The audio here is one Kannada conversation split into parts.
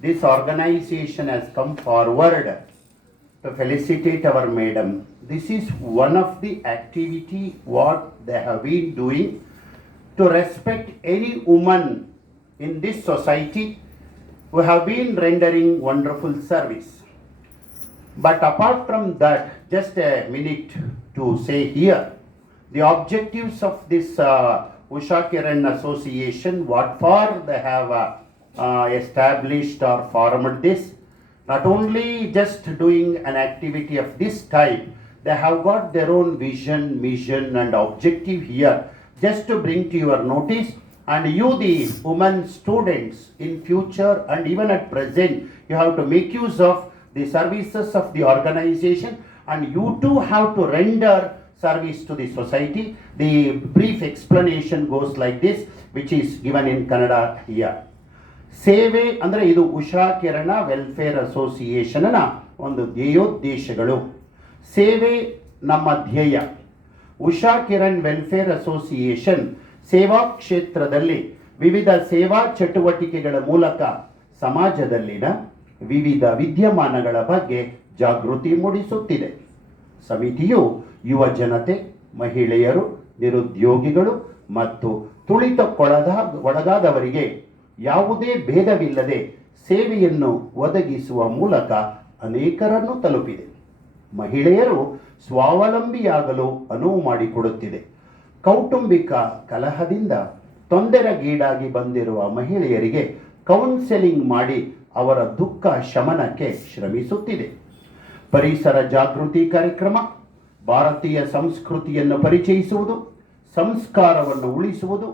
this organization has come forward to felicitate our madam. This is one of the activity what they have been doing to respect any woman in this society who have been rendering wonderful service. But apart from that, just a minute to say here, the objectives of this Usha Kiran Association, what for they have established or formed this, not only just doing an activity of this type, they have got their own vision, mission and objective here, just to bring to your notice. And you, the women students, in future and even at present, you have to make use of the services of the organization, and you too have to render service to the society. The brief explanation goes like this, which is given in Kannada here. ಸೇವೆ ಅಂದರೆ ಇದು ಉಷಾ ಕಿರಣ ವೆಲ್ಫೇರ್ ಅಸೋಸಿಯೇಷನ್ನ ಒಂದು ಧ್ಯೇಯೋದ್ದೇಶಗಳು. ಸೇವೆ ನಮ್ಮ ಧ್ಯೇಯ. ಉಷಾ ಕಿರಣ್ ವೆಲ್ಫೇರ್ ಅಸೋಸಿಯೇಷನ್ ಸೇವಾ ಕ್ಷೇತ್ರದಲ್ಲಿ ವಿವಿಧ ಸೇವಾ ಚಟುವಟಿಕೆಗಳ ಮೂಲಕ ಸಮಾಜದಲ್ಲಿನ ವಿವಿಧ ವಿದ್ಯಮಾನಗಳ ಬಗ್ಗೆ ಜಾಗೃತಿ ಮೂಡಿಸುತ್ತಿದೆ. ಸಮಿತಿಯು ಯುವ ಜನತೆ, ಮಹಿಳೆಯರು, ನಿರುದ್ಯೋಗಿಗಳು ಮತ್ತು ತುಳಿತಕ್ಕೊಳಗಾದವರಿಗೆ ಯಾವುದೇ ಭೇದವಿಲ್ಲದೆ ಸೇವೆಯನ್ನು ಒದಗಿಸುವ ಮೂಲಕ ಅನೇಕರನ್ನು ತಲುಪಿದೆ. ಮಹಿಳೆಯರು ಸ್ವಾವಲಂಬಿಯಾಗಲು ಅನುವು ಮಾಡಿಕೊಡುತ್ತಿದೆ. ಕೌಟುಂಬಿಕ ಕಲಹದಿಂದ ತೊಂದರೆಗೀಡಾಗಿ ಬಂದಿರುವ ಮಹಿಳೆಯರಿಗೆ ಕೌನ್ಸೆಲಿಂಗ್ ಮಾಡಿ ಅವರ ದುಃಖ ಶಮನಕ್ಕೆ ಶ್ರಮಿಸುತ್ತಿದೆ. ಪರಿಸರ ಜಾಗೃತಿ ಕಾರ್ಯಕ್ರಮ, ಭಾರತೀಯ ಸಂಸ್ಕೃತಿಯನ್ನು ಪರಿಚಯಿಸುವುದು, ಸಂಸ್ಕಾರವನ್ನು ಉಳಿಸುವುದು,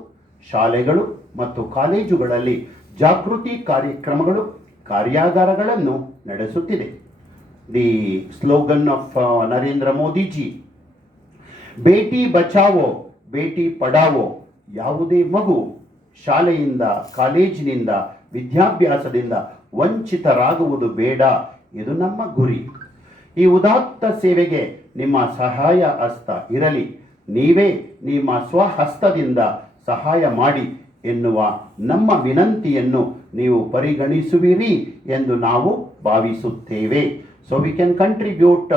ಶಾಲೆಗಳು ಮತ್ತು ಕಾಲೇಜುಗಳಲ್ಲಿ ಜಾಗೃತಿ ಕಾರ್ಯಕ್ರಮಗಳು, ಕಾರ್ಯಾಗಾರಗಳನ್ನು ನಡೆಸುತ್ತಿದೆ. The slogan of Narendra Modiji, Beti Bachao Beti Padhao. ಯಾವುದೇ ಮಗು ಶಾಲೆಯಿಂದ, ಕಾಲೇಜಿನಿಂದ, ವಿದ್ಯಾಭ್ಯಾಸದಿಂದ ವಂಚಿತರಾಗುವುದು ಬೇಡ, ಇದು ನಮ್ಮ ಗುರಿ. ಈ ಉದಾತ್ತ ಸೇವೆಗೆ ನಿಮ್ಮ ಸಹಾಯ ಹಸ್ತ ಇರಲಿ. ನೀವೇ ನಿಮ್ಮ ಸ್ವಹಸ್ತದಿಂದ ಸಹಾಯ ಮಾಡಿ ಎನ್ನುವ ನಮ್ಮ ವಿನಂತಿಯನ್ನು ನೀವು ಪರಿಗಣಿಸುವಿರಿ ಎಂದು ನಾವು ಭಾವಿಸುತ್ತೇವೆ. So we can contribute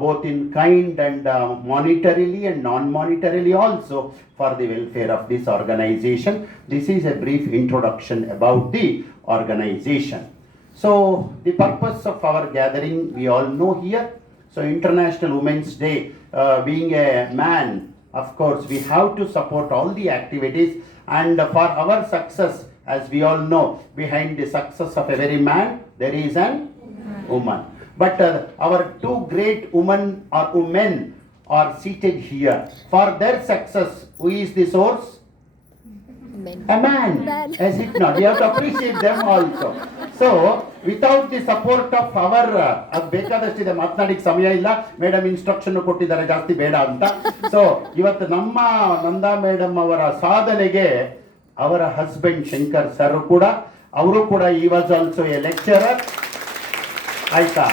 both in kind and monetarily and non-monetarily also for the welfare of this organization. This is a brief introduction about the organization. So the purpose of our gathering we all know here. So International Women's Day, being a man, of course we have to support all the activities, and for our success, as we all know, behind the success of a very man there is an woman. But our two great women are seated here. For their success, who is the source? A man. As it not, we have to appreciate them also. So without the support of our ಬೇಕಾದಷ್ಟಿದೆ, ಮಾತನಾಡಿಕ್ಕೆ ಸಮಯ ಇಲ್ಲ, ಮೇಡಮ್ ಇನ್ಸ್ಟ್ರಕ್ಷನ್ ಕೊಟ್ಟಿದ್ದಾರೆ ಜಾಸ್ತಿ ಬೇಡ ಅಂತ. ಸೊ ಇವತ್ತು ನಮ್ಮ ನಂದಾ ಮೇಡಮ್ ಅವರ ಸಾಧನೆಗೆ ಅವರ ಹಸ್ಬೆಂಡ್ ಶಂಕರ್ ಸರ್ ಕೂಡ, ಅವರು ಕೂಡ he was also a lecturer, ಆಯ್ತಾ,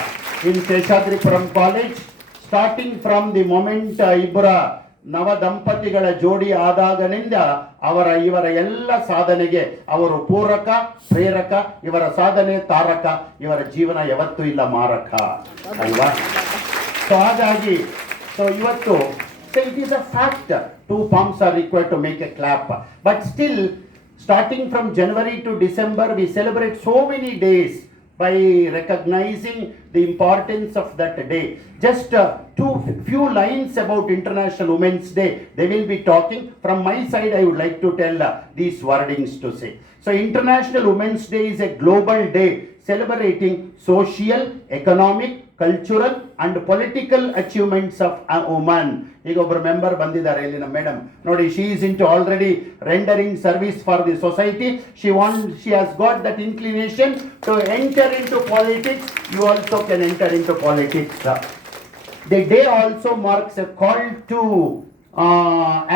in Sheshadripuram college. Starting from the moment ಇಬ್ಬರ ನವ ದಂಪತಿಗಳ ಜೋಡಿ ಆದಾಗನಿಂದ ಇವರ ಎಲ್ಲ ಸಾಧನೆಗೆ ಅವರು ಪೂರಕ, ಪ್ರೇರಕ, ಇವರ ಸಾಧನೆ ತಾರಕ, ಇವರ ಜೀವನ ಯಾವತ್ತೂ ಇಲ್ಲ ಮಾರಕ ಅಲ್ವಾ. ಸೊ ಹಾಗಾಗಿ ಇವತ್ತು it is a fact. 2 palms are required to make a clap, but still starting from January to December we celebrate so many days by recognizing the importance of that day. Just few lines about International Women's Day. They will be talking. From my side, I would like to tell these wordings to say. So International Women's Day is a global day celebrating social, economic, cultural and political achievements of a woman. ಈಗ ಒಬ್ಬರು ಮೆಂಬರ್ ಬಂದಿದ್ದಾರೆ ಇಲ್ಲಿ ನಮ್ಮ ಮೇಡಮ್ ನೋಡಿ, she is into already rendering service for the society. She has got that inclination to enter into politics. You also can enter into politics. The day also marks a call to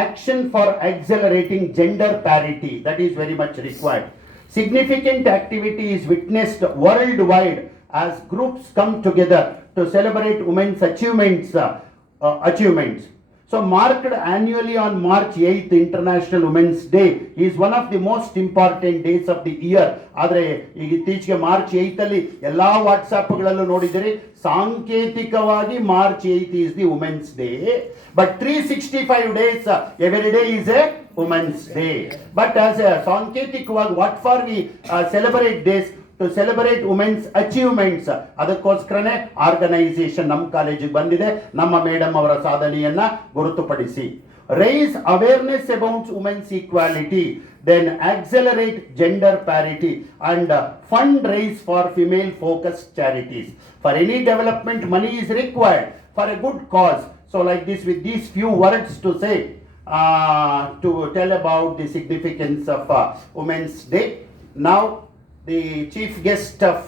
action for accelerating gender parity. That is very much required. Significant activity is witnessed worldwide as groups come together to celebrate women's achievements. So marked annually on March 8th, International Women's Day is one of the most important days of the year. ಆದರೆ ಈಗ ಇತ್ತೀಚೆಗೆ ಮಾರ್ಚ್ 8th ಅಲ್ಲಿ ಎಲ್ಲಾ ವಾಟ್ಸ್ಆಪ್ಗಳಲ್ಲೂ ನೋಡಿದರೆ ಸಾಂಕೇತಿಕವಾಗಿ March 8th is the Women's Day, but 365 days every day is a Women's Day. But as a ಸಾಂಕೇತಿಕವಾಗಿ what for we celebrate this? To celebrate women's achievements. ಅದಕ್ಕೋಸ್ಕರನೇ ಆರ್ಗನೈಸೇಷನ್ ನಮ್ಮ ಕಾಲೇಜಿಗೆ ಬಂದಿದೆ, ನಮ್ಮ ಮೇಡಮ್ ಅವರ ಸಾಧನೆಯನ್ನ ಗುರುತುಪಡಿಸಿ. Raise awareness about women's equality, then accelerate gender parity and fundraise for female focused charities. For any development, money is required for a good cause. So like this, with these few words to say, to tell about the significance of Women's Day. Now the chief guest of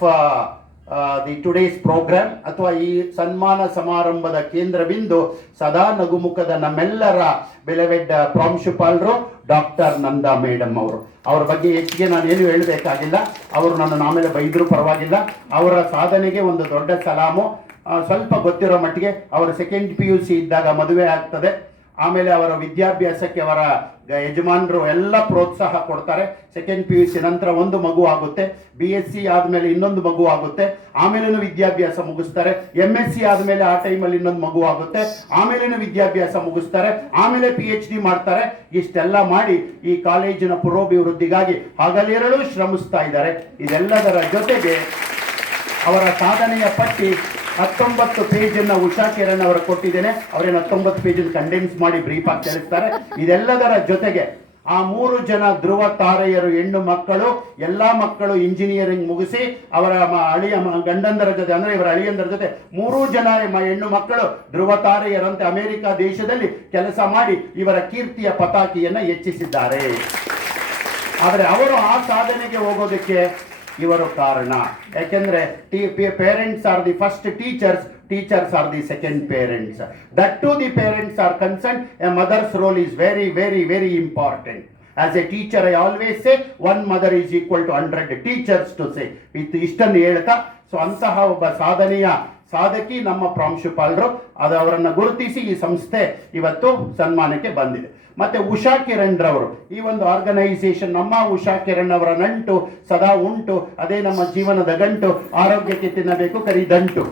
the today's program ಅಥವಾ ಈ ಸನ್ಮಾನ ಸಮಾರಂಭದ ಕೇಂದ್ರ ಬಿಂದು ಸದಾ ನಗುಮುಖದ ನಮ್ಮೆಲ್ಲರ ಬೆಲೆವೆಡ್ಡ ಪ್ರಾಂಶುಪಾಲರು ಡಾಕ್ಟರ್ ನಂದಾ ಮೇಡಮ್ ಅವರು. ಅವರ ಬಗ್ಗೆ ಹೆಚ್ಚಿಗೆ ನಾನೇನು ಹೇಳಬೇಕಾಗಿಲ್ಲ, ಅವರು ನನ್ನ ಆಮೇಲೆ ಬೈದರೂ ಪರವಾಗಿಲ್ಲ. ಅವರ ಸಾಧನೆಗೆ ಒಂದು ದೊಡ್ಡ ಸಲಾಮು. ಸ್ವಲ್ಪ ಗೊತ್ತಿರೋ ಮಟ್ಟಿಗೆ ಅವರು ಸೆಕೆಂಡ್ PUC ಇದ್ದಾಗ ಮದುವೆ ಆಗ್ತದೆ. ಆಮೇಲೆ ಅವರ ವಿದ್ಯಾಭ್ಯಾಸಕ್ಕೆ ಅವರ ಯಜಮಾನರು ಎಲ್ಲ ಪ್ರೋತ್ಸಾಹ ಕೊಡ್ತಾರೆ. ಸೆಕೆಂಡ್ PUC ನಂತರ ಒಂದು ಮಗು ಆಗುತ್ತೆ, BSc ಆದಮೇಲೆ ಇನ್ನೊಂದು ಮಗು ಆಗುತ್ತೆ, ಆಮೇಲೇನು ವಿದ್ಯಾಭ್ಯಾಸ ಮುಗಿಸ್ತಾರೆ, MSc ಆದಮೇಲೆ ಆ ಟೈಮಲ್ಲಿ ಇನ್ನೊಂದು ಮಗು ಆಗುತ್ತೆ, ಆಮೇಲೇನು ವಿದ್ಯಾಭ್ಯಾಸ ಮುಗಿಸ್ತಾರೆ, ಆಮೇಲೆ PhD ಮಾಡ್ತಾರೆ. ಇಷ್ಟೆಲ್ಲ ಮಾಡಿ ಈ ಕಾಲೇಜಿನ ಪುರೋಭಿವೃದ್ಧಿಗಾಗಿ ಹಗಲಿರಳು ಶ್ರಮಿಸ್ತಾ ಇದ್ದಾರೆ. ಇದೆಲ್ಲದರ ಜೊತೆಗೆ ಅವರ ಸಾಧನೆಯ ಪಟ್ಟಿ 19 ಪೇಜನ್ನು ಉಷಾ ಕಿರಣ್ ಅವರು ಕೊಟ್ಟಿದ್ದೇನೆ. ಅವರೇನು 19 ಪೇಜನ್ನು ಕಂಡೆನ್ಸ್ ಮಾಡಿ ಬ್ರೀಫ್ ಆಗಿ ತಿಳಿಸ್ತಾರೆ. ಇದೆಲ್ಲದರ ಜೊತೆಗೆ ಆ 3 ಜನ ಧ್ರುವ ತಾರೆಯರು ಹೆಣ್ಣು ಮಕ್ಕಳು, ಎಲ್ಲಾ ಮಕ್ಕಳು ಇಂಜಿನಿಯರಿಂಗ್ ಮುಗಿಸಿ ಅವರ ಗಂಡಂದರ ಜೊತೆ ಅಂದ್ರೆ ಇವರ ಅಳಿಯಂದರ ಜೊತೆ 3 ಜನ ಹೆಣ್ಣು ಮಕ್ಕಳು ಧ್ರುವ ತಾರೆಯರಂತೆ ಅಮೆರಿಕ ದೇಶದಲ್ಲಿ ಕೆಲಸ ಮಾಡಿ ಇವರ ಕೀರ್ತಿಯ ಪತಾಕಿಯನ್ನ ಹೆಚ್ಚಿಸಿದ್ದಾರೆ. ಆದರೆ ಅವರು ಆ ಸಾಧನೆಗೆ ಹೋಗೋದಕ್ಕೆ ಇವರು ಕಾರಣ. ಯಾಕೆಂದ್ರೆ parents are the first teachers, teachers are the second parents. That too the parents are concerned. A mother's role is very, very, very important. As a teacher I always say one mother is equal to 100 teachers to say. ಇಷ್ಟನ್ನು ಹೇಳ್ತಾ, ಸೊ ಅಂತಹ ಒಬ್ಬ ಸಾಧನೆಯ ಸಾಧಕಿ ನಮ್ಮ ಪ್ರಾಂಶುಪಾಲರು. ಅದು ಅವರನ್ನು ಗುರುತಿಸಿ ಈ ಸಂಸ್ಥೆ ಇವತ್ತು ಸನ್ಮಾನಕ್ಕೆ ಬಂದಿದೆ. ಮತ್ತೆ ಉಷಾ ಕಿರಣ್ ರವರು ಈ ಒಂದು ಆರ್ಗನೈಸೇಷನ್, ನಮ್ಮ ಉಷಾ ಕಿರಣ್ ಅವರ ನಂಟು ಸದಾ ಉಂಟು. ಅದೇ ನಮ್ಮ ಜೀವನದ ಗಂಟು, ಆರೋಗ್ಯಕ್ಕೆ ತಿನ್ನಬೇಕು ಕರಿದಂಟು.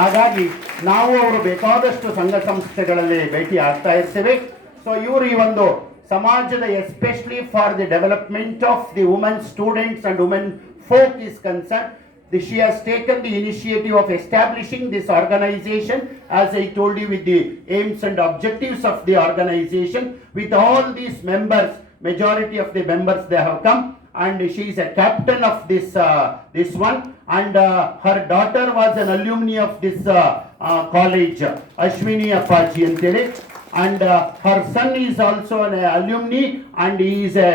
ಹಾಗಾಗಿ ನಾವು ಅವರು ಬೇಕಾದಷ್ಟು ಸಂಘ ಸಂಸ್ಥೆಗಳಲ್ಲಿ ಭೇಟಿ ಆಗ್ತಾ ಇರ್ತೇವೆ. ಸೊ ಇವರು ಈ ಒಂದು ಸಮಾಜದ especially for the development of the women students and women folk is concerned, she has taken the initiative of establishing this organization, as I told you, with the aims and objectives of the organization. With all these members, majority of the members they have come, and she is a captain of this one, and her daughter was an alumni of this college, Ashwini Apaji antele. And her son is also an alumni, and he is a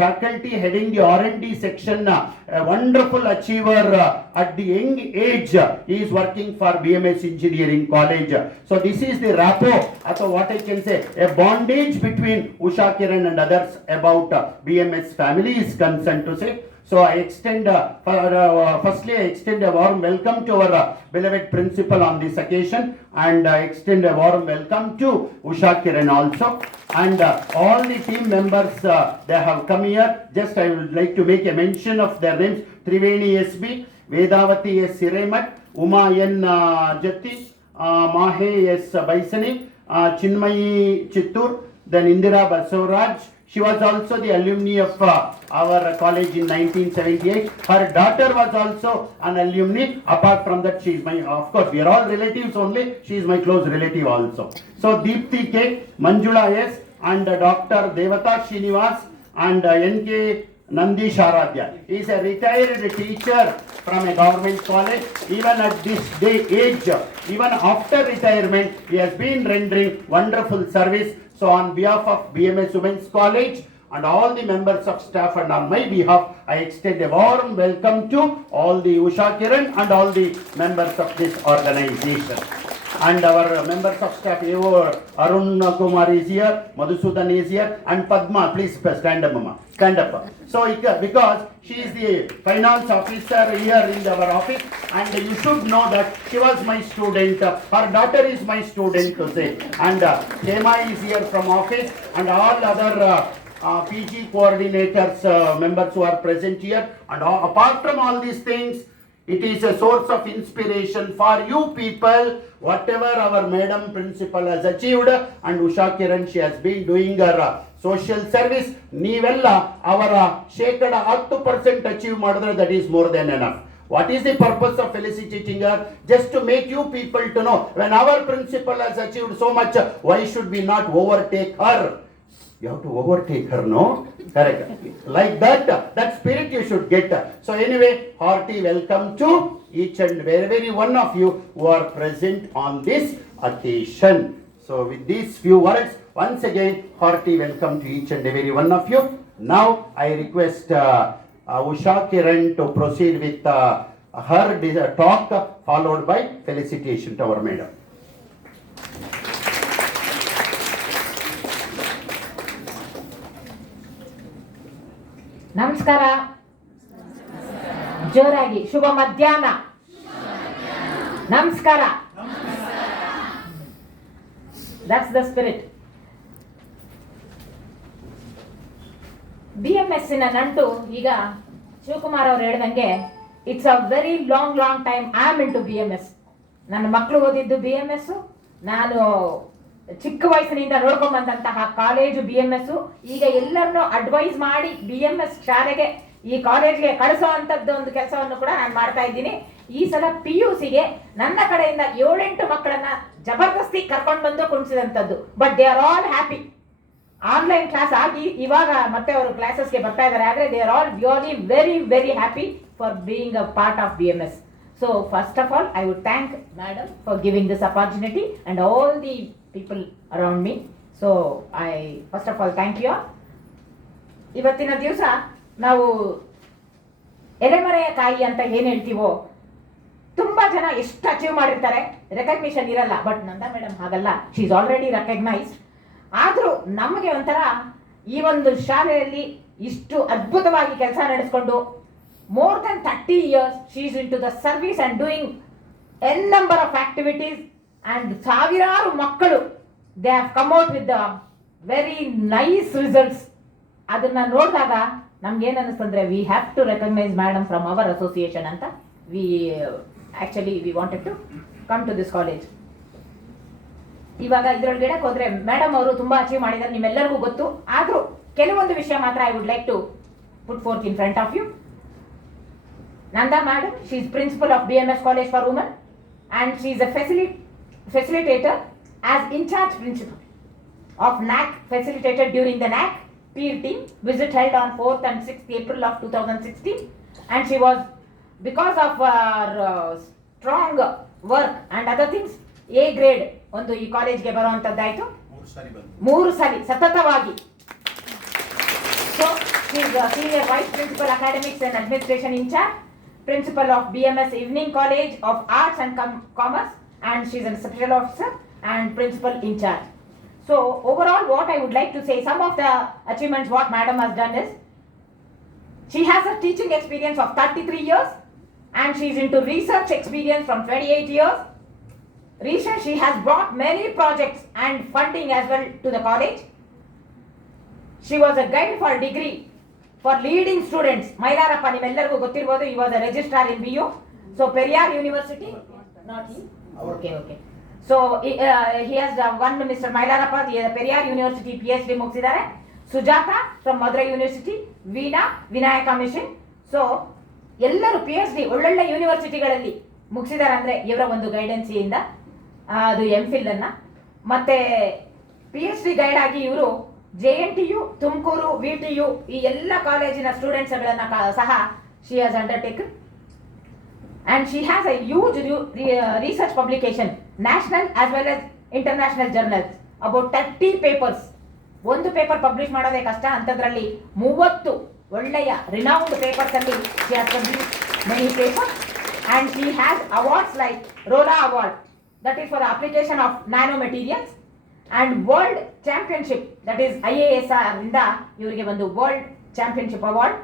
faculty heading the R&D section, a wonderful achiever at the young age. He is working for BMS Engineering College. So this is the rapport, or what I can say, a bondage between Usha Kiran and others about BMS family is concerned to say. So I extend, firstly I extend a warm welcome to our beloved principal on this occasion, and I extend a warm welcome to Usha Kiran also, and all the team members they have come here. Just I would like to make a mention of their names: Triveni SB, Vedavati S. Siremat, Uma N. Jatti, Mahe S. Baisani, Chinmayi Chittur, then Indira Basavaraj. She was also the alumni of our college in 1978. Her daughter was also an alumni. Apart from that, she is my, of course, we are all relatives only. She is my close relative also. So Deepthi K, Manjula S, and Dr. Devata Srinivas, and N.K. Nandish Aradhya. He is a retired teacher from a government college. Even at this age, even after retirement, he has been rendering wonderful service. So on behalf of BMS Women's College and all the members of staff, and on my behalf, I extend a warm welcome to all the Usha Kiran and all the members of this organization. And our members of staff, Arun Kumar is here, Madhusudan is here, and Padma, please stand up, Mama. Stand up. So, because she is the finance officer here in our office, and you should know that she was my student. Her daughter is my student to say. And Hema is here from office, and all other PG coordinators, members who are present here. And apart from all these things, it is a source of inspiration for you people, whatever our madam principal has achieved, and Usha Kiran, she has been doing her social service. ನೀವೆಲ್ಲ ಅವರ 10% achieve ಮಾಡಿದ್ರೆ that is more than enough. What is the purpose of felicitating her? Just to make you people to know, when our principal has achieved so much, why should we not overtake her? You have to overtake her, no? Correct. Like that spirit you should get. So anyway, hearty welcome to each and very one of you who are present on this occasion. So with these few words, once again, hearty welcome to each and every one of you. Now I request Usha Kiran to proceed with her talk, followed by felicitation to our madam. ನಮಸ್ಕಾರ, ಜೋರಾಗಿ ಶುಭ ಮಧ್ಯಾಹ್ನ. ನಮಸ್ಕಾರ. That's the spirit. BMS ನ ನಂಟು ಈಗ ಶಿವಕುಮಾರ್ ಅವರು ಹೇಳ್ದಂಗೆ it's a very long time I am into BMS. ನನ್ನ ಮಕ್ಕಳು ಓದಿದ್ದು BMS, ನಾನು ಚಿಕ್ಕ ವಯಸ್ಸಿನಿಂದ ನೋಡ್ಕೊಂಡ್ಬಂದಂತಹ ಕಾಲೇಜು BMS. ಈಗ ಎಲ್ಲರನ್ನು ಅಡ್ವೈಸ್ ಮಾಡಿ BMS ಶಾಲೆಗೆ ಈ ಕಾಲೇಜ್ಗೆ ಕಳಿಸೋ ಅಂತದ್ದು ಒಂದು ಕೆಲಸವನ್ನು ಕೂಡ ನಾನು ಮಾಡ್ತಾ ಇದ್ದೀನಿ. ಈ ಸಲ PUCಗೆ ನನ್ನ ಕಡೆಯಿಂದ 7-8 ಮಕ್ಕಳನ್ನ ಜಬರ್ದಸ್ತಿ ಕರ್ಕೊಂಡು ಬಂದು ಕುಣಿಸಿದಂಥದ್ದು. But they are all happy. Online class ಆಗಿ ಇವಾಗ ಮತ್ತೆ ಅವರು ಕ್ಲಾಸಸ್ಗೆ ಬರ್ತಾ ಇದ್ದಾರೆ. ಆದರೆ they are all really very happy for being a part of BMS. So first of all, I would thank Madam for giving this opportunity and all the people around me. So I first of all thank you all. ಇವತ್ತಿನ ದಿವಸ ನಾವು ಎಲೆಮರೆಯ ಕಾಯಿ ಅಂತ ಏನು ಹೇಳ್ತೀವೋ, ತುಂಬ ಜನ ಎಷ್ಟು ಅಚೀವ್ ಮಾಡಿರ್ತಾರೆ, ರೆಕಗ್ನಿಷನ್ ಇರಲ್ಲ. ಬಟ್ ನಂದಾ ಮೇಡಮ್ ಹಾಗಲ್ಲ, ಶಿ ಈಸ್ ಆಲ್ರೆಡಿ ರೆಕಗ್ನೈಸ್ಡ್. ಆದರೂ ನಮಗೆ ಒಂಥರ ಈ ಒಂದು ಶಾಲೆಯಲ್ಲಿ ಇಷ್ಟು ಅದ್ಭುತವಾಗಿ ಕೆಲಸ ನಡೆಸ್ಕೊಂಡು more than 30 years she is into the service and doing n number of activities, and ಸಾವಿರಾರು ಮಕ್ಕಳು they have come out with the very nice results. ಅದನ್ನ ನೋಡಿದಾಗ ನಮ್ಗೆ ಏನು ಅನಿಸ್ತಂದ್ರೆ we have to recognize madam from our association ಅಂತ we wanted to come to this college. ಇವಾಗ ಇದರೊಳಗಡೆ ಹೋದ್ರೆ ಮೇಡಮ್ ಅವರು ತುಂಬಾ ಅಚೀವ್ ಮಾಡಿದ್ದಾರೆ, ನಿಮ್ಮೆಲ್ಲರಿಗೂ ಗೊತ್ತು. ಆದರೂ ಕೆಲವೊಂದು ವಿಷಯ ಮಾತ್ರ I would like to put forth in front of you. Nanda madam, she is principal of BMS College for Women, and she is a facilitator as in-charge principal of NAC, facilitated during the NAC peer team visit held on 4th and 6th April of 2016. And she was, because of her strong work and other things, A grade ಒಂದು ಈ ಕಾಲೇಜ್ಗೆ ಬರುವಂತದ್ದಾಯಿತು 3 ಸಲ ಸತತವಾಗಿ. So she is a senior vice principal academics and administration in charge, principal of BMS Evening College of Arts and Commerce, and she is a special officer and principal in charge. So overall, what I would like to say, some of the achievements what madam has done is, she has a teaching experience of 33 years, and she is into research experience from 28 years. Research, she has brought many projects and funding as well to the college. She was a guide for degree for leading students. Mailarappa, nivellargu gottirbodu, he was a registrar in BU. So Periyar University, not he? Okay. So he has one Mr. Mailarappa, he has Periyar University PhD ಮುಗಿಸಿದ್ದಾರೆ. Sujata from Madurai University, Veena, Vinayaka Mission. So ಎಲ್ಲರೂ PhD ಒಳ್ಳೊಳ್ಳೆ ಯೂನಿವರ್ಸಿಟಿಗಳಲ್ಲಿ ಮುಗಿಸಿದ್ದಾರೆ ಅಂದರೆ ಇವರ ಒಂದು ಗೈಡೆನ್ಸಿಯಿಂದ. ಅದು MPhil ಅನ್ನ ಮತ್ತೆ PhD ಗೈಡ್ ಆಗಿ ಇವರು JNTU, ತುಮಕೂರು, VTU ಈ ಎಲ್ಲ ಕಾಲೇಜಿನ ಸ್ಟೂಡೆಂಟ್ಸ್ಗಳನ್ನ ಸಹ she has undertaken, and she has a huge research publication, national as well as international journals, about 30 papers. ಒಂದು ಪೇಪರ್ ಪಬ್ಲಿಷ್ ಮಾಡೋದೇ ಕಷ್ಟ, ಅಂಥದ್ರಲ್ಲಿ 30 ಒಳ್ಳೆಯ ರಿನೌಂಡ್ ಪೇಪರ್ಸ್ ಅಲ್ಲಿ she has published many papers, and she has awards like Rola Award, that is for the application of nanomaterials, and World Championship, that is IASR ಇಂದ ಇವರಿಗೆ ಒಂದು world championship award,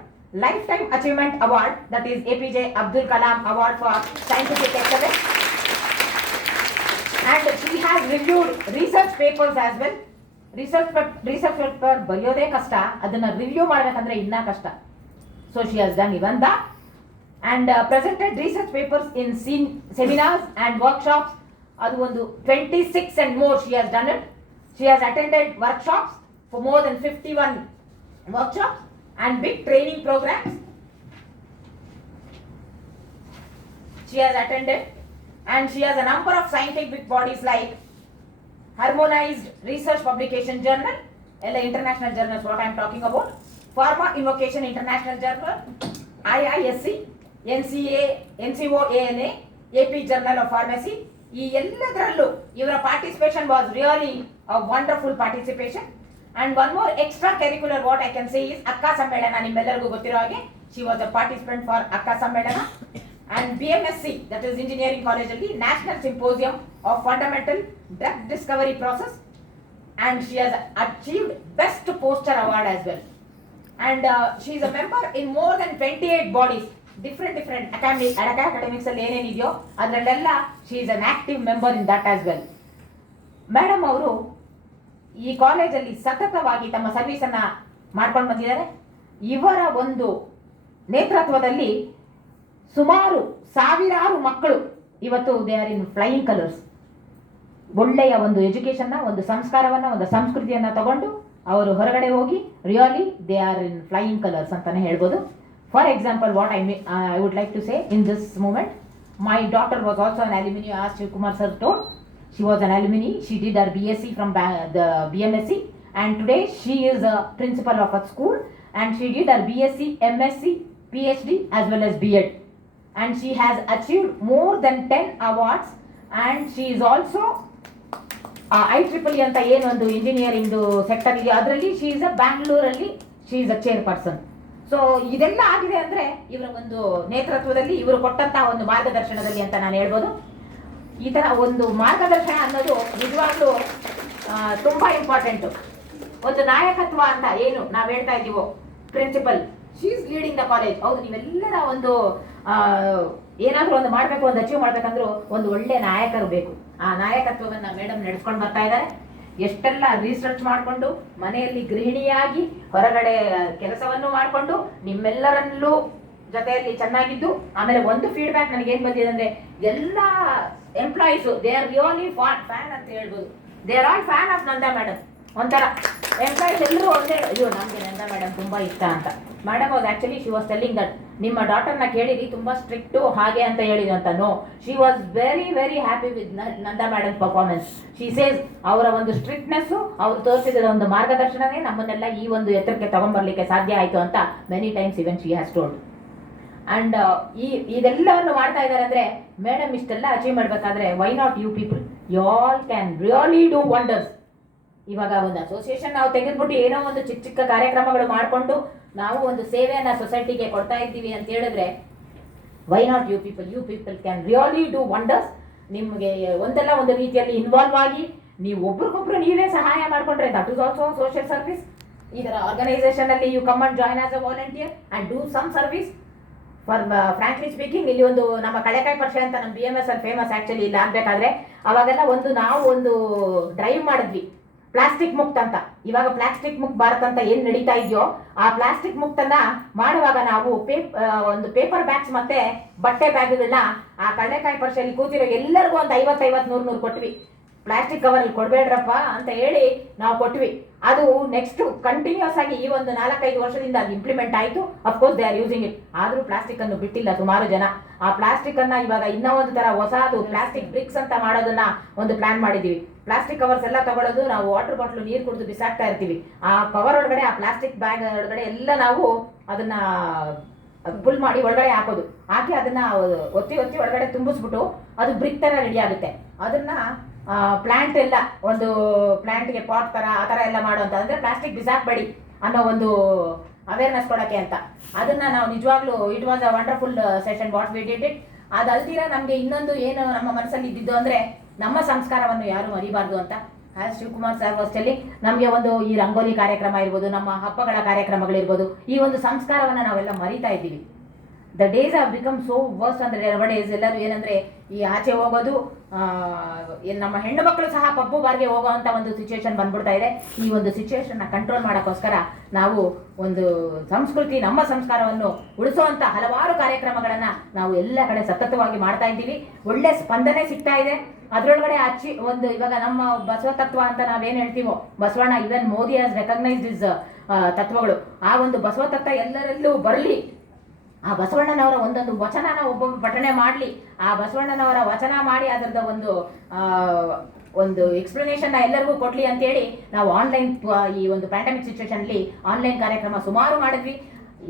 life time achievement award, that is APJ Abdul Kalam Award for Scientific Excellence, and she has reviewed research papers as well. Research paper ಬರೆಯೋದೇ ಕಷ್ಟ, ಅದನ್ನ ರಿವ್ಯೂ ಮಾಡಬೇಕಂದ್ರೆ ಇನ್ನೂ ಕಷ್ಟ. So she has done even that and presented research papers in seminars and workshops. ಅದು ಒಂದು 26 and more she has done it. She has attended workshops for more than 51 workshops and big training programs she has attended, and she has a number of scientific bodies like Harmonized Research Publication Journal, international journals what I am talking about, Pharma Invocation International Journal, IISC, NCA, NCOANA, AP Journal of Pharmacy. ಈ ಎಲ್ಲದರಲ್ಲೂ ಇವರ participation was really a wonderful participation. And one more extra curricular what I can say is Akka Sammelana. ನಿಮ್ಮೆಲ್ಲರಿಗೂ ಗೊತ್ತಿರೋ ಹಾಗೆ she was a participant for Akka Sammelana. And BMSc, that is engineering ಕಾಲೇಜಲ್ಲಿ national symposium of fundamental drug discovery process, and she has achieved best poster award as well. And she is a member in more than 28 bodies, different academics ಅಲ್ಲಿ ಏನೇನಿದೆಯೋ ಅದರಲ್ಲೆಲ್ಲ she is an active member in that as well. Madam ಅವರು ಈ ಕಾಲೇಜಲ್ಲಿ ಸತತವಾಗಿ ತಮ್ಮ ಸರ್ವಿಸ್ ಅನ್ನ ಮಾಡ್ಕೊಂಡು ಬಂದಿದ್ದಾರೆ. ಇವರ ಒಂದು ನೇತೃತ್ವದಲ್ಲಿ ಸುಮಾರು ಸಾವಿರಾರು ಮಕ್ಕಳು ಇವತ್ತು they are in flying colours. ಒಳ್ಳೆಯ ಒಂದು ಎಜುಕೇಶನ್ನ, ಒಂದು ಸಂಸ್ಕಾರವನ್ನ, ಒಂದು ಸಂಸ್ಕೃತಿಯನ್ನ ತಗೊಂಡು ಅವರು ಹೊರಗಡೆ ಹೋಗಿ really they are in flying colours ಅಂತಾನೆ ಹೇಳ್ಬೋದು. For example, what I would like to say in this moment, my daughter was also an alumni, as Shivkumar sir told. She was an alumni. She did her BSc from the BMSc, and today she is a principal of a school, and she did her BSc, MSc, PhD as well as B.Ed, and she has achieved more than 10 awards, and she is also IEEE ಅಂತ ಏನೊಂದು ಇಂಜಿನಿಯರಿಂಗ್ ಸೆಕ್ಟರ್ ಇದೆ ಅದರಲ್ಲಿ ಶಿ ಇಸ್ ಅ ಬ್ಯಾಂಗ್ಳೂರಲ್ಲಿ she is a chairperson. So ಇದೆಲ್ಲ ಆಗಿದೆ ಅಂದ್ರೆ ಇವರ ಒಂದು ನೇತೃತ್ವದಲ್ಲಿ, ಇವರು ಕೊಟ್ಟಂತಹ ಒಂದು ಮಾರ್ಗದರ್ಶನದಲ್ಲಿ ಅಂತ ನಾನು ಹೇಳ್ಬೋದು. ಈ ತರ ಒಂದು ಮಾರ್ಗದರ್ಶನ ಅನ್ನೋದು ನಿಜವಾಗ್ಲೂ ತುಂಬಾ ಇಂಪಾರ್ಟೆಂಟು. ಒಂದು ನಾಯಕತ್ವ ಅಂತ ಏನು ನಾವು ಹೇಳ್ತಾ ಇದ್ದೀವೋ, principal she is leading the college. ಹೌದು, ನೀವೆಲ್ಲರ ಒಂದು ಏನಾದ್ರೂ ಒಂದು ಮಾಡಬೇಕು, ಒಂದು ಅಚೀವ್ ಮಾಡ್ಬೇಕಂದ್ರೂ ಒಂದು ಒಳ್ಳೆ ನಾಯಕರು ಬೇಕು. ಆ ನಾಯಕತ್ವವನ್ನ ಮೇಡಮ್ ನಡೆಸ್ಕೊಂಡು ಬರ್ತಾ ಇದ್ದಾರೆ. ಎಷ್ಟೆಲ್ಲ ರಿಸರ್ಚ್ ಮಾಡಿಕೊಂಡು ಮನೆಯಲ್ಲಿ ಗೃಹಿಣಿಯಾಗಿ ಹೊರಗಡೆ ಕೆಲಸವನ್ನು ಮಾಡಿಕೊಂಡು ನಿಮ್ಮೆಲ್ಲರಲ್ಲೂ ಜೊತೆಯಲ್ಲಿ ಚೆನ್ನಾಗಿದ್ದು, ಆಮೇಲೆ ಒಂದು ಫೀಡ್ಬ್ಯಾಕ್ ನನಗೆ ಏನ್ ಬಂದಿದೆ ಅಂದ್ರೆ ಎಲ್ಲ employees they are really fan ಅಂತ ಹೇಳ್ಬೋದು. They are all fan of Nanda madam. ಒಂಥರ ಎಂಪ್ಲಾಯೀಸ್ ಎಲ್ಲರೂ ಒಂದೇ, ಅಯ್ಯೋ ನಮ್ಗೆ ನಂದಾ ಮೇಡಮ್ ತುಂಬಾ ಇಷ್ಟ ಅಂತ. Madam was actually she was telling that ನಿಮ್ಮ ಡಾಟರ್ನ ಕೇಳಿರಿ ತುಂಬಾ ಸ್ಟ್ರಿಕ್ಟು ಹಾಗೆ ಅಂತ ಹೇಳಿದ್ರು ಅಂತ. No, she was very very happy with Nanda madam performance. She says ಅವರ ಒಂದು ಸ್ಟ್ರಿಕ್ಟ್ನೆಸ್, ಅವ್ರು ತೋರಿಸಿದ ಒಂದು ಮಾರ್ಗದರ್ಶನವೇ ನಮ್ಮನ್ನೆಲ್ಲ ಈ ಒಂದು ಎತ್ತರಕ್ಕೆ ತಗೊಂಡ್ಬರ್ಲಿಕ್ಕೆ ಸಾಧ್ಯ ಆಯ್ತು ಅಂತ many times even she has told. And ಇದೆಲ್ಲವನ್ನು ಮಾಡ್ತಾ ಇದ್ದಾರೆ ಅಂದ್ರೆ ಮೇಡಮ್ ಇಷ್ಟೆಲ್ಲ ಅಚೀವ್ ಮಾಡ್ಬೇಕಾದ್ರೆ why not you people, you all can really do wonders. ಇವಾಗ ಒಂದು ಅಸೋಸಿಯೇಷನ್ ನಾವು ತೆಗೆದ್ಬಿಟ್ಟು ಏನೋ ಒಂದು ಚಿಕ್ಕ ಚಿಕ್ಕ ಕಾರ್ಯಕ್ರಮಗಳು ಮಾಡಿಕೊಂಡು ನಾವು ಒಂದು ಸೇವೆಯನ್ನ ಸೊಸೈಟಿಗೆ ಕೊಡ್ತಾ ಇದ್ದೀವಿ ಅಂತ ಹೇಳಿದ್ರೆ why not you people can really do wonders. ನಿಮಗೆ ಒಂದಲ್ಲ ಒಂದು ರೀತಿಯಲ್ಲಿ ಇನ್ವಾಲ್ವ್ ಆಗಿ ನೀವು ಒಬ್ರಿಗೊಬ್ರು ನೀವೇ ಸಹಾಯ ಮಾಡಿಕೊಂಡ್ರೆ that is also social service. ಇದರ ಆರ್ಗನೈಸೇಷನ್ ಅಲ್ಲಿ you come and join as a volunteer and do some service. For frankly speaking, ಇಲ್ಲಿ ಒಂದು ನಮ್ಮ ಕಳೆಕಾಯಿ ಪರಿಷೆ ಅಂತ ನಮ್ಮ BMS ಅಲ್ಲಿ ಫೇಮಸ್ ಆಕ್ಚುಲಿ ಇಲ್ಲ ಅನ್ಬೇಕಾದ್ರೆ, ಅವಾಗೆಲ್ಲ ನಾವು ಒಂದು ಡ್ರೈವ್ ಮಾಡಿದ್ವಿ ಪ್ಲಾಸ್ಟಿಕ್ ಮುಕ್ತ ಅಂತ. ಇವಾಗ ಪ್ಲಾಸ್ಟಿಕ್ ಮುಕ್ತ ಭಾರತ್ ಅಂತ ಏನ್ ನಡೀತಾ ಇದೆಯೋ ಆ ಪ್ಲಾಸ್ಟಿಕ್ ಮುಕ್ತನ್ನ ಮಾಡುವಾಗ ನಾವು ಒಂದು ಪೇಪರ್ ಬ್ಯಾಗ್ಸ್ ಮತ್ತೆ ಬಟ್ಟೆ ಬ್ಯಾಗ್ಗಳನ್ನ ಆ ಕಡಲೆಕಾಯಿ ಪರಿಷೆಯಲ್ಲಿ ಕೂತಿರೋ ಎಲ್ಲರಿಗೂ ಒಂದು 50-100 ಕೊಟ್ವಿ. ಪ್ಲಾಸ್ಟಿಕ್ ಕವರ್ ಅಲ್ಲಿ ಕೊಡ್ಬೇಡ್ರಪ್ಪ ಅಂತ ಹೇಳಿ ನಾವು ಕೊಟ್ವಿ. ಅದು ನೆಕ್ಸ್ಟ್ ಕಂಟಿನ್ಯೂಸ್ ಆಗಿ ಈ ಒಂದು 4-5 ವರ್ಷದಿಂದ ಅದು ಇಂಪ್ಲಿಮೆಂಟ್ ಆಯಿತು. Of course they are using it. ಆದ್ರೂ ಪ್ಲಾಸ್ಟಿಕ್ ಅನ್ನು ಬಿಟ್ಟಿಲ್ಲ ಸುಮಾರು ಜನ. ಆ ಪ್ಲಾಸ್ಟಿಕ್ ಅನ್ನ ಇವಾಗ ಇನ್ನೂ ಒಂದು ತರ ಹೊಸದು ಪ್ಲಾಸ್ಟಿಕ್ ಬ್ರಿಕ್ಸ್ ಅಂತ ಮಾಡೋದನ್ನ ಒಂದು ಪ್ಲಾನ್ ಮಾಡಿದೀವಿ. ಪ್ಲಾಸ್ಟಿಕ್ ಕವರ್ಸ್ ಎಲ್ಲ ತಗೊಳ್ಳೋದು, ನಾವು ವಾಟರ್ ಬಾಟ್ಲು ನೀರು ಕುಡಿದು ಬಿಸಾಕ್ತಾ ಇರ್ತೀವಿ. ಆ ಕವರ್ ಒಳಗಡೆ, ಆ ಪ್ಲಾಸ್ಟಿಕ್ ಬ್ಯಾಗ್ ಒಳಗಡೆ ಎಲ್ಲ ನಾವು ಅದನ್ನ ಫುಲ್ ಮಾಡಿ ಒಳಗಡೆ ಹಾಕೋದು. ಹಾಕಿ ಅದನ್ನ ಒತ್ತಿ ಒಳಗಡೆ ತುಂಬಿಸ್ಬಿಟ್ಟು ಅದು ಬ್ರಿಕ್ ತರ ರೆಡಿ ಆಗುತ್ತೆ. ಅದನ್ನ ಪ್ಲಾಂಟ್ ಎಲ್ಲ ಒಂದು ಪ್ಲಾಂಟ್ಗೆ ಪಾಟ್ ತರ ಆ ತರ ಎಲ್ಲ ಮಾಡುವಂತ, ಅಂದ್ರೆ ಪ್ಲಾಸ್ಟಿಕ್ ಬಿಸಾಕ್ಬೇಡಿ ಅನ್ನೋ ಒಂದು ಅವೇರ್ನೆಸ್ ಕೊಡೋಕೆ ಅಂತ. ಅದನ್ನ ನಾವು ನಿಜವಾಗ್ಲೂ it was a wonderful session what we did it. ಅದಲ್ದಿರ ನಮ್ಗೆ ಇನ್ನೊಂದು ಏನು ನಮ್ಮ ಮನಸ್ಸಲ್ಲಿ ಇದ್ದಿದ್ದು ಅಂದ್ರೆ ನಮ್ಮ ಸಂಸ್ಕಾರವನ್ನು ಯಾರು ಮರಿಬಾರ್ದು ಅಂತ ಆಸ್ ಶಿವಕುಮಾರ್ ಸರ್ ವಾಸ್ಟಲ್ಲಿ ನಮಗೆ ಒಂದು ಈ ರಂಗೋಲಿ ಕಾರ್ಯಕ್ರಮ ಇರ್ಬೋದು, ನಮ್ಮ ಹಬ್ಬಗಳ ಕಾರ್ಯಕ್ರಮಗಳಿರ್ಬೋದು, ಈ ಒಂದು ಸಂಸ್ಕಾರವನ್ನು ನಾವೆಲ್ಲ ಮರಿತಾ ಇದ್ದೀವಿ. The days are become so worst ಅಂದರೆ ಡೇಸ್ ಎಲ್ಲರೂ ಏನಂದರೆ ಈ ಆಚೆ ಹೋಗೋದು, ನಮ್ಮ ಹೆಣ್ಣು ಮಕ್ಕಳು ಸಹ ಪಬ್ಬು ಬಾರ್ಗೆ ಹೋಗೋವಂಥ ಒಂದು ಸಿಚುವೇಶನ್ ಬಂದ್ಬಿಡ್ತಾ ಇದೆ. ಈ ಒಂದು ಸಿಚುವೇಶನ್ನ ಕಂಟ್ರೋಲ್ ಮಾಡೋಕ್ಕೋಸ್ಕರ ನಾವು ಒಂದು ಸಂಸ್ಕೃತಿ, ನಮ್ಮ ಸಂಸ್ಕಾರವನ್ನು ಉಳಿಸುವಂಥ ಹಲವಾರು ಕಾರ್ಯಕ್ರಮಗಳನ್ನು ನಾವು ಎಲ್ಲ ಕಡೆ ಸತತವಾಗಿ ಮಾಡ್ತಾ ಇದ್ದೀವಿ. ಒಳ್ಳೆ ಸ್ಪಂದನೆ ಸಿಗ್ತಾ ಇದೆ. ಅದರೊಳಗಡೆ ಒಂದು ಇವಾಗ ನಮ್ಮ ಬಸವ ತತ್ವ ಅಂತ ನಾವೇನು ಹೇಳ್ತೀವೋ, ಬಸವಣ್ಣ ಇವನ್ ಮೋದಿ ಹ್ಯಾಸ್ ರೆಕಗ್ನೈಸ್ಡ್ ಇಸ್ ತತ್ವಗಳು. ಆ ಒಂದು ಬಸವ ತತ್ವ ಎಲ್ಲರಲ್ಲೂ ಬರಲಿ. ಆ ಬಸವಣ್ಣನವರ ಒಂದೊಂದು ವಚನನ ಒಬ್ಬೊಬ್ಬರು ಪಠಣೆ ಮಾಡಲಿ. ಆ ಬಸವಣ್ಣನವರ ವಚನ ಮಾಡಿ ಅದರದ ಒಂದು ಎಕ್ಸ್ಪ್ಲನೇಷನ್ನ ಎಲ್ಲರಿಗೂ ಕೊಡಲಿ ಅಂತೇಳಿ ನಾವು ಆನ್ಲೈನ್ ಈ ಒಂದು ಪ್ಯಾಂಡಮಿಕ್ ಸಿಚುವೇಶನ್ಲಿ ಆನ್ಲೈನ್ ಕಾರ್ಯಕ್ರಮ ಸುಮಾರು ಮಾಡಿದ್ವಿ.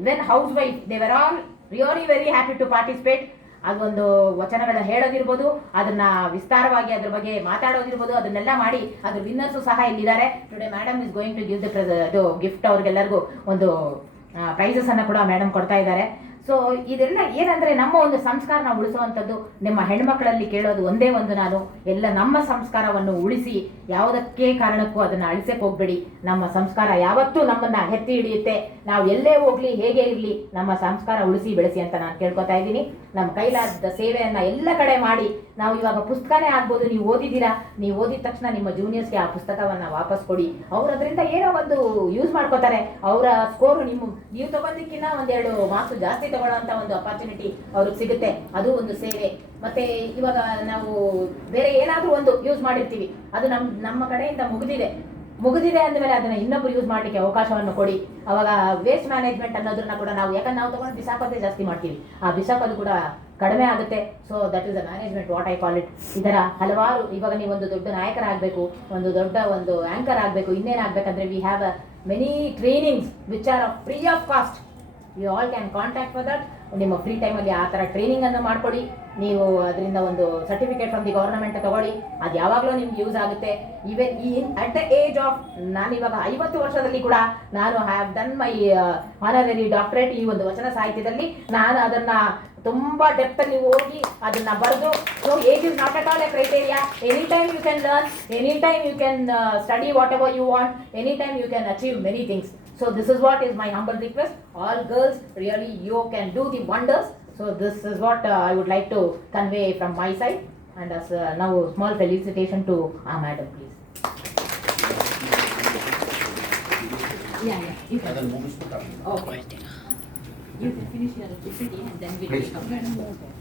Even housewife they were all really very happy to participate. ಅದೊಂದು ವಚನಗಳನ್ನ ಹೇಳೋದಿರ್ಬೋದು, ಅದನ್ನ ವಿಸ್ತಾರವಾಗಿ ಅದ್ರ ಬಗ್ಗೆ ಮಾತಾಡೋದಿರ್ಬೋದು, ಅದನ್ನೆಲ್ಲ ಮಾಡಿ ಅದ್ರ ವಿನ್ನರ್ಸು ಸಹ ಇಲ್ಲಿದ್ದಾರೆ. Today madam is going to give the gift. ಅವ್ರಿಗೆಲ್ಲರಿಗೂ ಒಂದು ಪ್ರೈಸಸ್ ಅನ್ನ ಕೂಡ ಮೇಡಮ್ ಕೊಡ್ತಾ ಇದ್ದಾರೆ. ಸೊ ಇದೆಲ್ಲ ಏನಂದ್ರೆ ನಮ್ಮ ಒಂದು ಸಂಸ್ಕಾರನ ಉಳಿಸುವಂಥದ್ದು. ನಿಮ್ಮ ಹೆಣ್ಮಕ್ಳಲ್ಲಿ ಕೇಳೋದು ಒಂದೇ ಒಂದು, ನಾನು ಎಲ್ಲ ನಮ್ಮ ಸಂಸ್ಕಾರವನ್ನು ಉಳಿಸಿ, ಯಾವುದಕ್ಕೆ ಕಾರಣಕ್ಕೂ ಅದನ್ನು ಅಳಿಸಕ್ಕೆ ಹೋಗ್ಬೇಡಿ. ನಮ್ಮ ಸಂಸ್ಕಾರ ಯಾವತ್ತೂ ನಮ್ಮನ್ನ ಎತ್ತಿ ಹಿಡಿಯುತ್ತೆ. ನಾವು ಎಲ್ಲೇ ಹೋಗ್ಲಿ, ಹೇಗೆ ಇರಲಿ, ನಮ್ಮ ಸಂಸ್ಕಾರ ಉಳಿಸಿ ಬೆಳೆಸಿ ಅಂತ ನಾನು ಕೇಳ್ಕೊತಾ ಇದ್ದೀನಿ. ನಮ್ಮ ಕೈಲಾದ ಸೇವೆಯನ್ನ ಎಲ್ಲ ಕಡೆ ಮಾಡಿ. ನಾವು ಇವಾಗ ಪುಸ್ತಕನೇ ಆಗ್ಬೋದು, ನೀವು ಓದಿದ್ದೀರಾ, ನೀವು ಓದಿದ ತಕ್ಷಣ ನಿಮ್ಮ ಜೂನಿಯರ್ಸ್ಗೆ ಆ ಪುಸ್ತಕವನ್ನ ವಾಪಸ್ ಕೊಡಿ. ಅವ್ರು ಅದರಿಂದ ಏನೋ ಒಂದು ಯೂಸ್ ಮಾಡ್ಕೋತಾರೆ. ಅವರ ಸ್ಕೋರು ನೀವು ತಗೊಂಡಿಕ್ಕಿನ್ನ ಒಂದೆರಡು ಮಾರ್ಕ್ಸ್ ಜಾಸ್ತಿ ತಗೊಳ್ಳೋಂಥ ಒಂದು ಅಪರ್ಚುನಿಟಿ ಅವ್ರಿಗೆ ಸಿಗುತ್ತೆ. ಅದು ಒಂದು ಸೇವೆ. ಮತ್ತೆ ಇವಾಗ ನಾವು ಬೇರೆ ಏನಾದರೂ ಒಂದು ಯೂಸ್ ಮಾಡಿರ್ತೀವಿ, ಅದು ನಮ್ಮ ಕಡೆಯಿಂದ ಮುಗಿದಿದೆ ಅಂದಮೇಲೆ ಅದನ್ನ ಇನ್ನೊಬ್ರು ಯೂಸ್ ಮಾಡಲಿಕ್ಕೆ ಅವಕಾಶವನ್ನು ಕೊಡಿ. ಅವಾಗ ವೇಸ್ಟ್ ಮ್ಯಾನೇಜ್ಮೆಂಟ್ ಅನ್ನೋದನ್ನ ಕೂಡ ನಾವು, ಯಾಕಂದ್ರೆ ನಾವು ತಗೊಂಡು ಬಿಸಾಕೋದೇ ಜಾಸ್ತಿ ಮಾಡ್ತೀವಿ, ಆ ಬಿಸಾಕೋದು ಕೂಡ ಕಡಿಮೆ ಆಗುತ್ತೆ. So that is the management, what I call it. ಈ ಥರ ಹಲವಾರು, ಇವಾಗ ನೀವು ಒಂದು ದೊಡ್ಡ ನಾಯಕರಾಗಬೇಕು, ಒಂದು ದೊಡ್ಡ ಒಂದು ಆ್ಯಂಕರ್ ಆಗಬೇಕು, ಇನ್ನೇನಾಗಬೇಕಂದ್ರೆ we have many trainings which are free of cost. You all can contact for that. ನಿಮ್ಮ ಫ್ರೀ ಟೈಮಲ್ಲಿ ಆ ಥರ ಟ್ರೈನಿಂಗನ್ನು ಮಾಡಿಕೊಡಿ. ನೀವು ಅದರಿಂದ ಒಂದು ಸರ್ಟಿಫಿಕೇಟ್ ಫ್ರಮ್ ದಿ ಗೌರ್ಮೆಂಟ್ ತಗೊಳ್ಳಿ. ಅದು ಯಾವಾಗಲೂ ನಿಮ್ಗೆ ಯೂಸ್ ಆಗುತ್ತೆ. Even at the age of, ನಾನಿವಾಗ 50 ವರ್ಷದಲ್ಲಿ ಕೂಡ ನಾನು have done my honorary doctorate ಈ ಒಂದು ವಚನ ಸಾಹಿತ್ಯದಲ್ಲಿ. ನಾನು ಅದನ್ನು ತುಂಬ ಡೆಪ್ತಲ್ಲಿ ಹೋಗಿ ಅದನ್ನ ಬರೆದು, so age is not at all a criteria. Any time you can learn, any time you can study whatever you want, any time you can achieve many things. So this is what is my humble request. All girls, really you can do the wonders. So this is what I would like to convey from my side. And as now small felicitation to our madam, please. Yeah. You can. Okay. You can finish your PPT and then we will come.